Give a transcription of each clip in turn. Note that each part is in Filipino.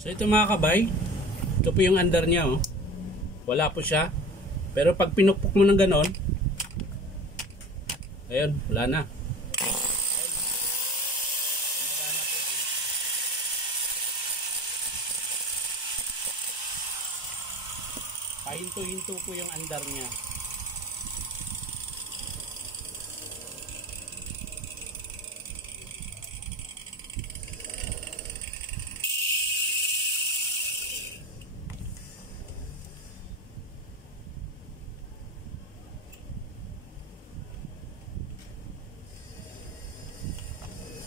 So ito mga kabay, ito po yung under niya, oh. Wala po siya. Pero pag pinupok mo ng ganon, ayun, wala na. Pahinto-hinto po yung under niya.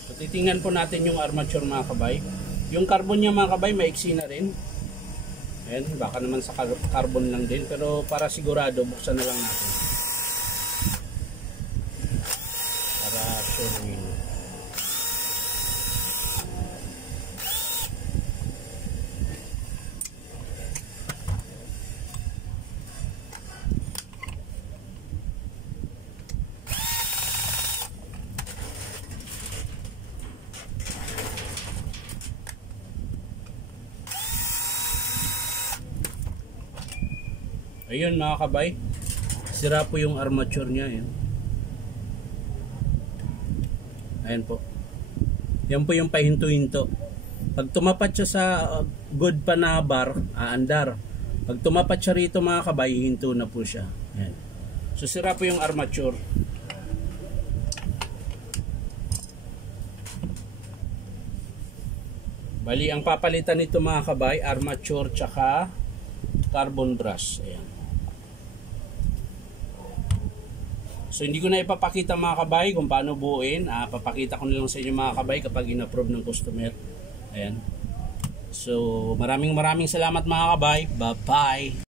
So titingnan po natin yung armature mga kabay. Yung carbon niya mga kabay maiksi na rin. Ayan, baka naman sa carbon lang din, pero para sigurado buksan na lang natin. Para sure win. Ayun mga kabay, sira po yung armature niya. Ayan. Ayan po. Yan po yung pahinto-hinto. Pag tumapat siya sa good pa na bar, aandar. Pag tumapat siya rito mga kabay, hinto na po siya. Ayan. So sira po yung armature. Bali, ang papalitan nito mga kabay, armature tsaka carbon brush. Ayan. So hindi ko na ipapakita mga kabay kung paano buuin. Papakita ko na lang sa inyo mga kabay kapag in-approve ng customer. Ayan. So maraming salamat mga kabay. Bye bye.